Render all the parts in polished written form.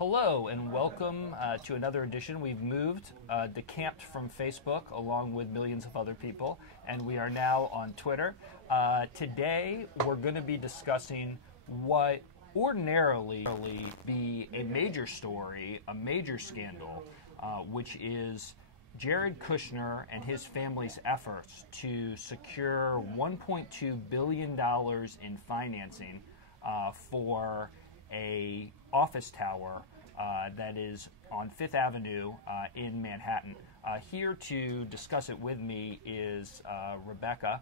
Hello and welcome to another edition. We've moved, decamped from Facebook along with millions of other people, and we are now on Twitter. Today we're going to be discussing what ordinarily be a major story, a major scandal, which is Jared Kushner and his family's efforts to secure $1.2 billion in financing for a office tower that is on Fifth Avenue in Manhattan. Here to discuss it with me is Rebekah,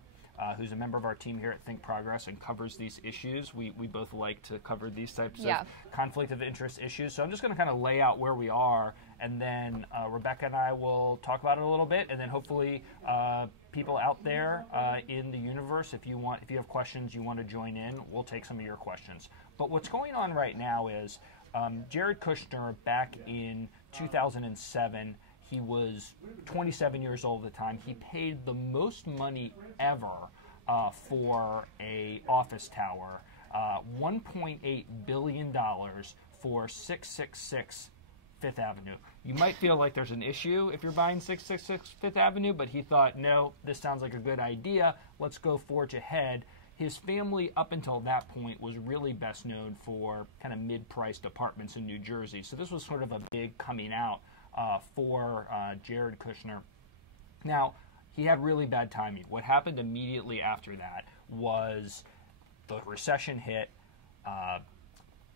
who's a member of our team here at ThinkProgress and covers these issues. We both like to cover these types of conflict of interest issues. So I'm just going to kind of lay out where we are, and then Rebekah and I will talk about it a little bit, and then hopefully people out there in the universe, if you have questions you want to join in, we'll take some of your questions. But what's going on right now is Jared Kushner, back in 2007, he was 27 years old at the time. He paid the most money ever for a office tower, $1.8 billion for 666 Fifth Avenue. You might feel like there's an issue if you're buying 666 Fifth Avenue, but he thought, no, this sounds like a good idea. Let's go forge ahead. His family, up until that point, was really best known for kind of mid-priced apartments in New Jersey. So this was sort of a big coming out for Jared Kushner. Now, he had really bad timing. What happened immediately after that was the recession hit.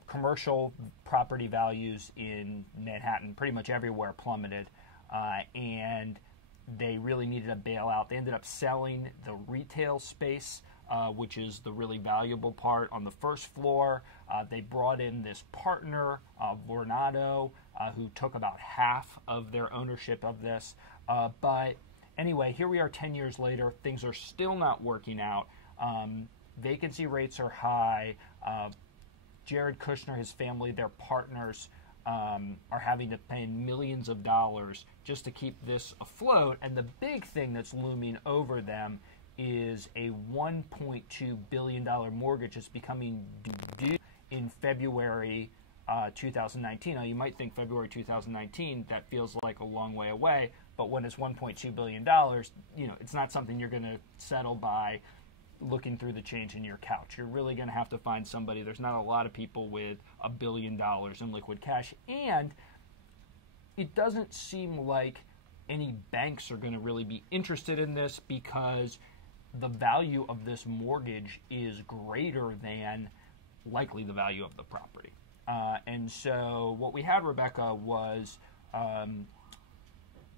Commercial property values in Manhattan, pretty much everywhere, plummeted, and they really needed a bailout. They ended up selling the retail space, which is the really valuable part on the first floor. They brought in this partner, Vornado, who took about half of their ownership of this. But anyway, here we are 10 years later. Things are still not working out. Vacancy rates are high. Jared Kushner, his family, their partners are having to pay millions of dollars just to keep this afloat. And the big thing that's looming over them is a $1.2 billion mortgage that's becoming due in February 2019. Now, you might think February 2019, that feels like a long way away, but when it's $1.2 billion, it's not something you're going to settle by looking through the change in your couch. You're really going to have to find somebody. There's not a lot of people with $1 billion in liquid cash, and it doesn't seem like any banks are going to really be interested in this because the value of this mortgage is greater than likely the value of the property. And so what we had, Rebekah, was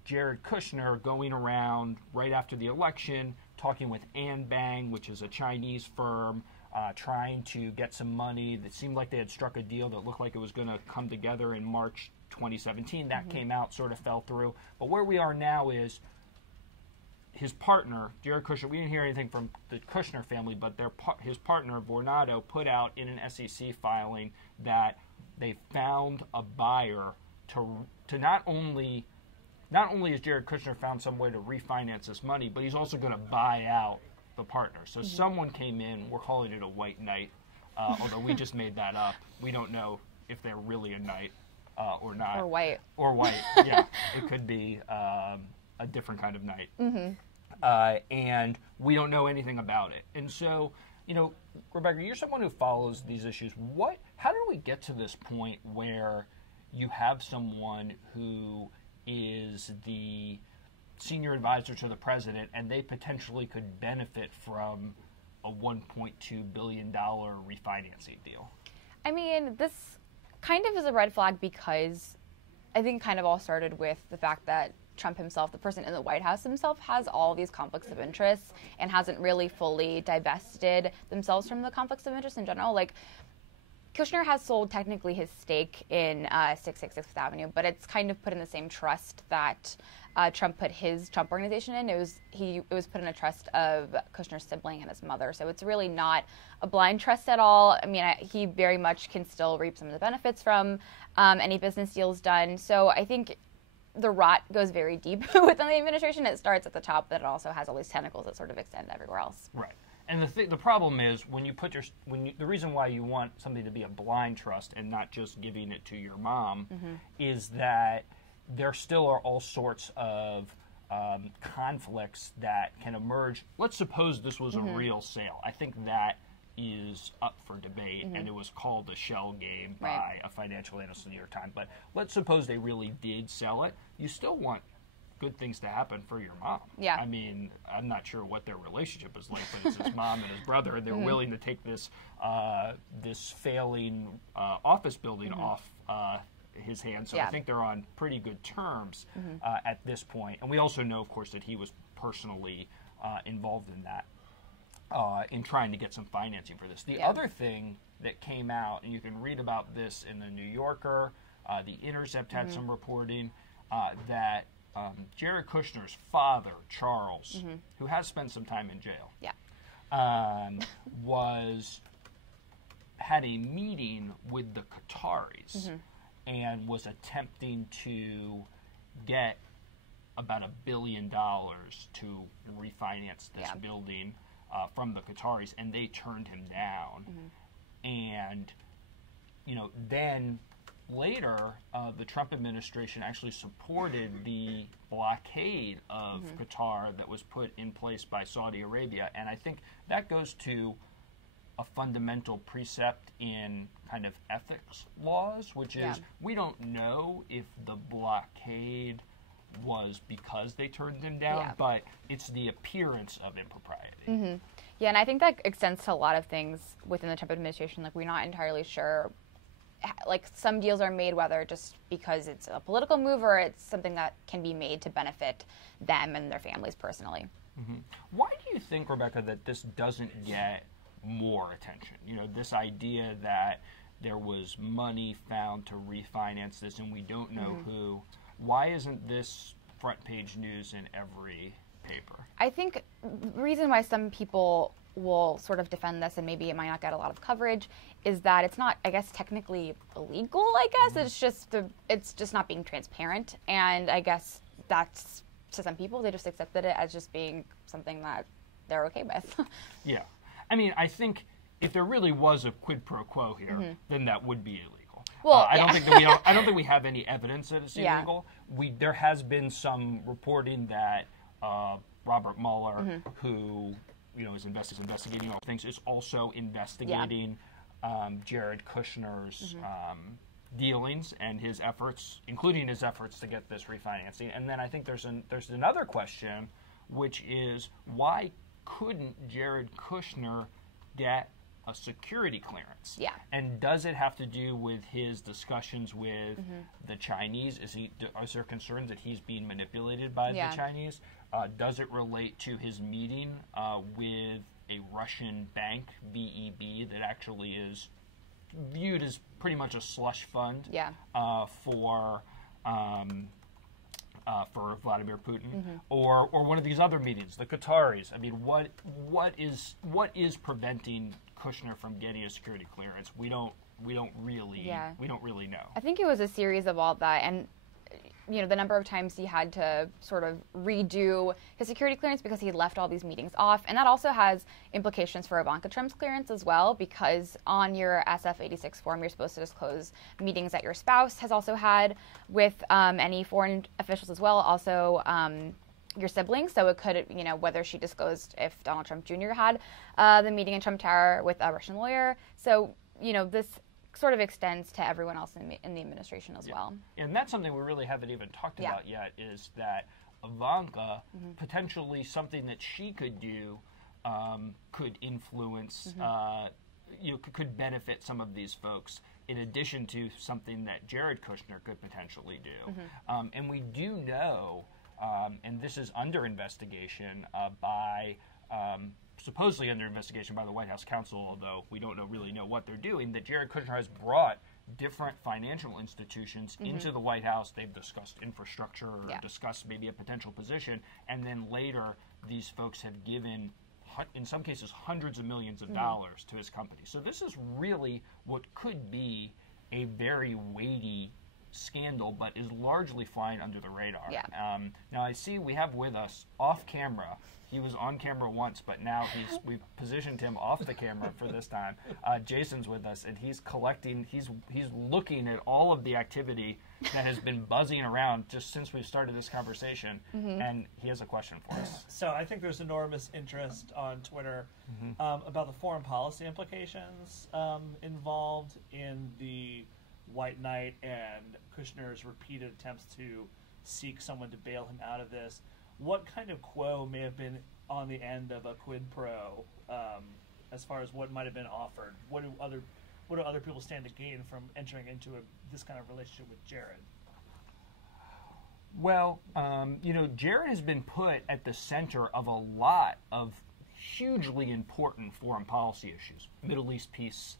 Jared Kushner going around right after the election, talking with Anbang, which is a Chinese firm, trying to get some money. That seemed like they had struck a deal that looked like it was going to come together in March 2017. That came out, sort of fell through. But where we are now is his partner, Jared Kushner. We didn't hear anything from the Kushner family, but his partner, Vornado, put out in an SEC filing that they found a buyer to not only has Jared Kushner found some way to refinance this money, but he's also going to buy out the partner. So someone came in, we're calling it a white knight, although we just made that up. We don't know if they're really a knight or not. Or white. Or white, yeah. It could be a different kind of knight. And we don't know anything about it. And so, Rebekah, you're someone who follows these issues. How did we get to this point where you have someone who is the senior advisor to the president and they potentially could benefit from a $1.2 billion refinancing deal? I mean, this kind of is a red flag because I think kind of all started with the fact that Trump himself, the person in the White House himself, has all these conflicts of interest and hasn't really fully divested themselves from the conflicts of interest in general. Like, Kushner has sold technically his stake in 666 Fifth Avenue, but it's kind of put in the same trust that Trump put his Trump organization in. It was put in a trust of Kushner's sibling and his mother, so it's really not a blind trust at all. I mean, he very much can still reap some of the benefits from any business deals done. So I think the rot goes very deep within the administration. It starts at the top, but it also has all these tentacles that sort of extend everywhere else. Right. And the problem is when you put the reason why you want something to be a blind trust and not just giving it to your mom is that there still are all sorts of conflicts that can emerge. Let's suppose this was a real sale. I think that is up for debate, and it was called a shell game by a financial analyst in the New York Times. But let's suppose they really did sell it. You still want good things to happen for your mom. Yeah. I mean, I'm not sure what their relationship is like, but it's his mom and his brother, and they're willing to take this this failing office building off his hands. So I think they're on pretty good terms at this point. And we also know, of course, that he was personally involved in that. In trying to get some financing for this. The other thing that came out, and you can read about this in the New Yorker, The Intercept had some reporting, that Jared Kushner's father, Charles, who has spent some time in jail, had a meeting with the Qataris and was attempting to get about $1 billion to refinance this building from the Qataris, and they turned him down. And, then later, the Trump administration actually supported the blockade of Qatar that was put in place by Saudi Arabia. And I think that goes to a fundamental precept in kind of ethics laws, which is we don't know if the blockade was because they turned him down, but it's the appearance of impropriety. Yeah, and I think that extends to a lot of things within the Trump administration. Like, we're not entirely sure. Like, some deals are made whether just because it's a political move or it's something that can be made to benefit them and their families personally. Why do you think, Rebekah, that this doesn't get more attention? This idea that there was money found to refinance this and we don't know who. Why isn't this front page news in every paper? I think the reason why some people will sort of defend this and maybe it might not get a lot of coverage is that it's not, I guess, technically illegal, I guess. It's just not being transparent. And I guess that's, to some people, they just accepted it as just being something that they're okay with. Yeah. I mean, I think if there really was a quid pro quo here, then that would be illegal. Well, I don't think we have any evidence that it's illegal. There has been some reporting that Robert Mueller, who is investigating all things, is also investigating Jared Kushner's dealings and his efforts, including his efforts to get this refinancing. And then I think there's another question, which is why couldn't Jared Kushner get a security clearance? And does it have to do with his discussions with the Chinese? Is there concerns that he's being manipulated by the Chinese? Does it relate to his meeting with a Russian bank, VEB, that actually is viewed as pretty much a slush fund for Vladimir Putin, or one of these other meetings, the Qataris? I mean, what is preventing Kushner from getting a security clearance? We don't really know. I think it was a series of all that, and the number of times he had to sort of redo his security clearance because he left all these meetings off, and that also has implications for Ivanka Trump's clearance as well, because on your SF-86 form you're supposed to disclose meetings that your spouse has also had with any foreign officials as well, also your siblings. So it could, whether she disclosed if Donald Trump Jr. had the meeting in Trump Tower with a Russian lawyer. So, this sort of extends to everyone else in the administration as well. And that's something we really haven't even talked about yet, is that Ivanka, potentially something that she could do could influence, could benefit some of these folks, in addition to something that Jared Kushner could potentially do. And we do know, and this is under investigation supposedly under investigation by the White House counsel, although we don't really know what they're doing, that Jared Kushner has brought different financial institutions into the White House. They've discussed infrastructure or discussed maybe a potential position, and then later these folks have given, in some cases, hundreds of millions of dollars to his company. So this is really what could be a very weighty scandal, but is largely flying under the radar. Yeah. Now I see we have with us off camera. He was on camera once, but now we've positioned him off the camera for this time. Jason's with us, and he's collecting. He's looking at all of the activity that has been buzzing around just since we've started this conversation, and he has a question for us. So I think there's enormous interest on Twitter about the foreign policy implications involved in the White Knight and Kushner's repeated attempts to seek someone to bail him out of this. What kind of quo may have been on the end of a quid pro as far as what might have been offered? What do other people stand to gain from entering into this kind of relationship with Jared? Well, Jared has been put at the center of a lot of hugely important foreign policy issues. Middle East peace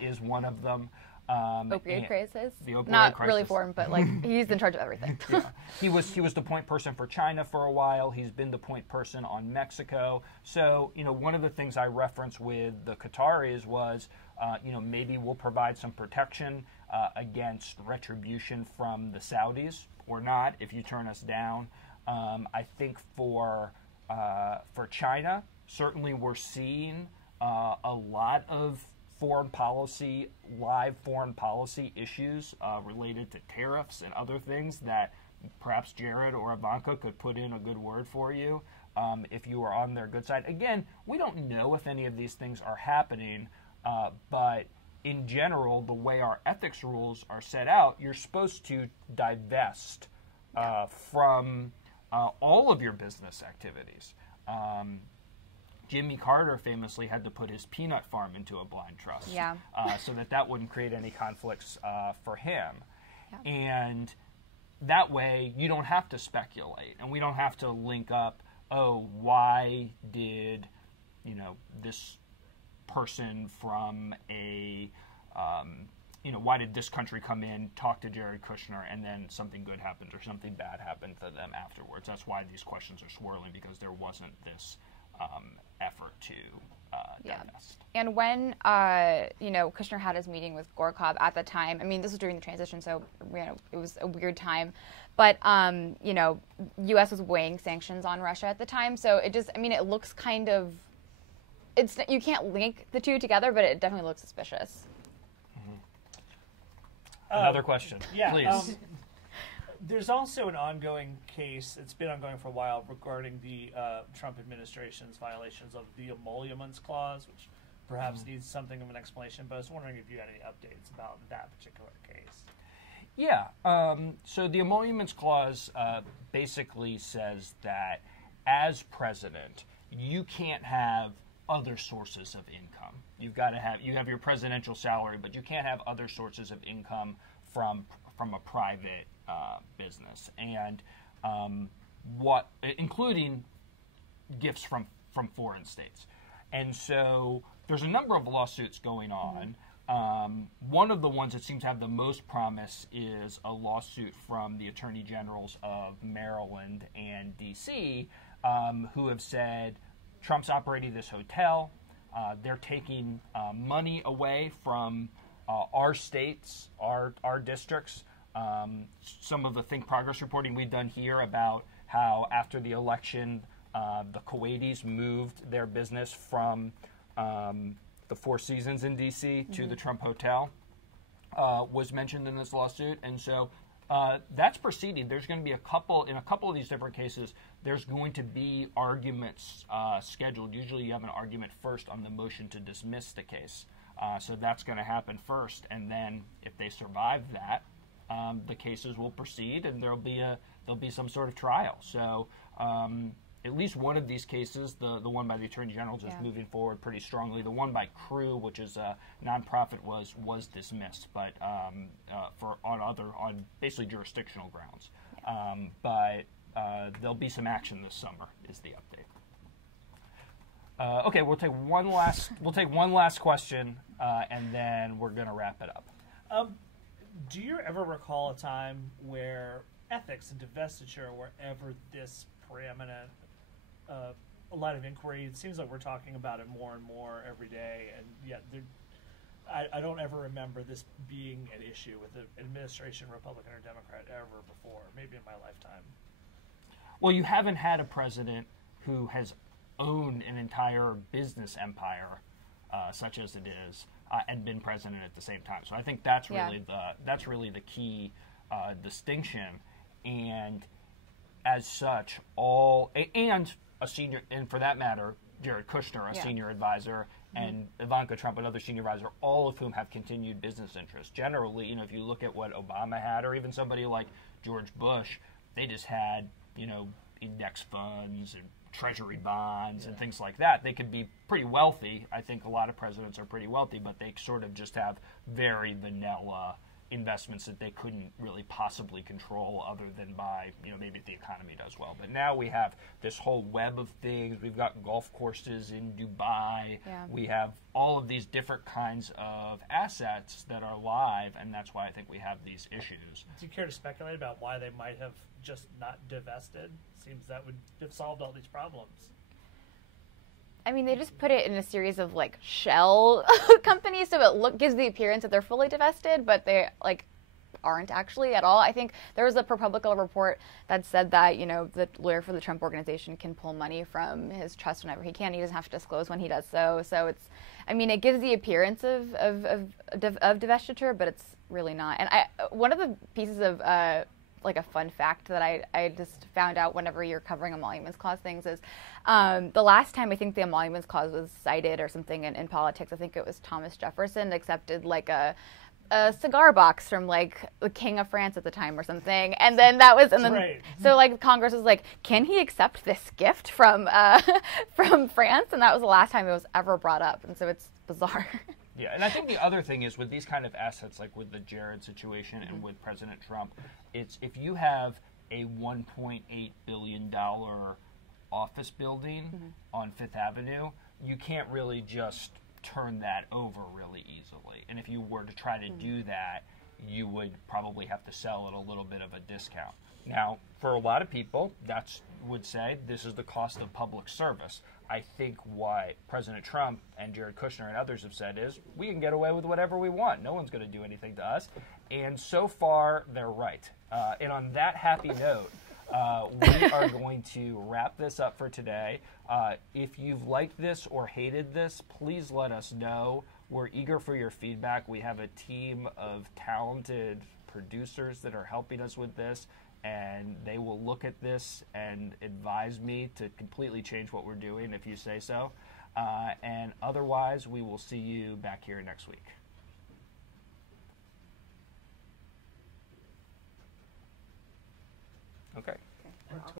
is one of them. Opioid crisis. The opioid Not crisis. really for him, but like he's in charge of everything. Yeah. He was the point person for China for a while. He's been the point person on Mexico. So, one of the things I referenced with the Qataris was, maybe we'll provide some protection against retribution from the Saudis or not if you turn us down. I think for China, certainly we're seeing a lot of live foreign policy issues related to tariffs and other things that perhaps Jared or Ivanka could put in a good word for you if you were on their good side. Again, we don't know if any of these things are happening, but in general, the way our ethics rules are set out, you're supposed to divest from all of your business activities. Jimmy Carter famously had to put his peanut farm into a blind trust so that wouldn't create any conflicts for him. Yeah. And that way, you don't have to speculate, and we don't have to link up, why did, this person from why did this country come in, talk to Jared Kushner, and then something good happened or something bad happened to them afterwards? That's why these questions are swirling, because there wasn't this effort to divest. And when Kushner had his meeting with Gorkov at the time, I mean, this was during the transition, so it was a weird time, but U.S. was weighing sanctions on Russia at the time, so it looks kind of, you can't link the two together, but it definitely looks suspicious. Another question, please. There's also an ongoing case, it's been ongoing for a while, regarding the Trump administration's violations of the emoluments clause, which perhaps needs something of an explanation, but I was wondering if you had any updates about that particular case. Yeah, so the emoluments clause basically says that as president, you can't have other sources of income. You have your presidential salary, but you can't have other sources of income from a private business, and including gifts from foreign states. And so there's a number of lawsuits going on. One of the ones that seems to have the most promise is a lawsuit from the attorney generals of Maryland and D.C., who have said Trump's operating this hotel. They're taking money away from our states, our districts. Some of the ThinkProgress reporting we've done here about how after the election, the Kuwaitis moved their business from the Four Seasons in D.C. to the Trump Hotel was mentioned in this lawsuit. And so that's proceeding. There's going to be in a couple of these different cases, there's going to be arguments scheduled. Usually you have an argument first on the motion to dismiss the case. So that's going to happen first. And then if they survive that, the cases will proceed, and there'll be some sort of trial. So at least one of these cases, the one by the Attorney General, is moving forward pretty strongly. The one by Crew, which is a nonprofit, was dismissed, but on basically jurisdictional grounds. But there'll be some action this summer, is the update. Okay, we'll take one last question, and then we're going to wrap it up. Do you ever recall a time where ethics and divestiture were ever this preeminent? A lot of inquiry. It seems like we're talking about it more and more every day, and yet I don't ever remember this being an issue with the administration, Republican or Democrat, ever before. Maybe in my lifetime. Well, you haven't had a president who has owned an entire business empire, such as it is, and been president at the same time. So I think that's really the key distinction, and as such, and for that matter, Jared Kushner, a senior advisor, and Ivanka Trump, another senior advisor, all of whom have continued business interests. Generally, if you look at what Obama had, or even somebody like George Bush, they just had, index funds and treasury bonds and things like that. They could be pretty wealthy. I think a lot of presidents are pretty wealthy, but they sort of just have very vanilla investments that they couldn't really possibly control other than by, maybe the economy does well. But now we have this whole web of things. We've got golf courses in Dubai. Yeah. We have all of these different kinds of assets that are live, and that's why I think we have these issues. Do you care to speculate about why they might have just not divested? Seems that would have solved all these problems. I mean, they just put it in a series of shell companies, so it gives the appearance that they're fully divested, but they aren't actually at all. I think there was a ProPublica report that said that the lawyer for the Trump organization can pull money from his trust whenever he can. He doesn't have to disclose when he does so. So it gives the appearance of divestiture, but it's really not. And one of the pieces of a fun fact that I just found out whenever you're covering emoluments clause things is the last time I think the emoluments clause was cited or something in politics, I think it was Thomas Jefferson accepted a cigar box from the King of France at the time or something, and then so Congress was like, can he accept this gift from France? And that was the last time it was ever brought up, and so it's bizarre. Yeah, and I think the other thing is with these kind of assets, like with the Jared situation and with President Trump, it's if you have a $1.8 billion office building on Fifth Avenue, you can't really just turn that over really easily. And if you were to try to do that, you would probably have to sell at a little bit of a discount. Now, for a lot of people, would say this is the cost of public service. I think what President Trump and Jared Kushner and others have said is, we can get away with whatever we want. No one's going to do anything to us. And so far, they're right. And on that happy note, we are going to wrap this up for today. If you've liked this or hated this, please let us know. We're eager for your feedback. We have a team of talented producers that are helping us with this, and they will look at this and advise me to completely change what we're doing if you say so. And otherwise, we will see you back here next week. Okay.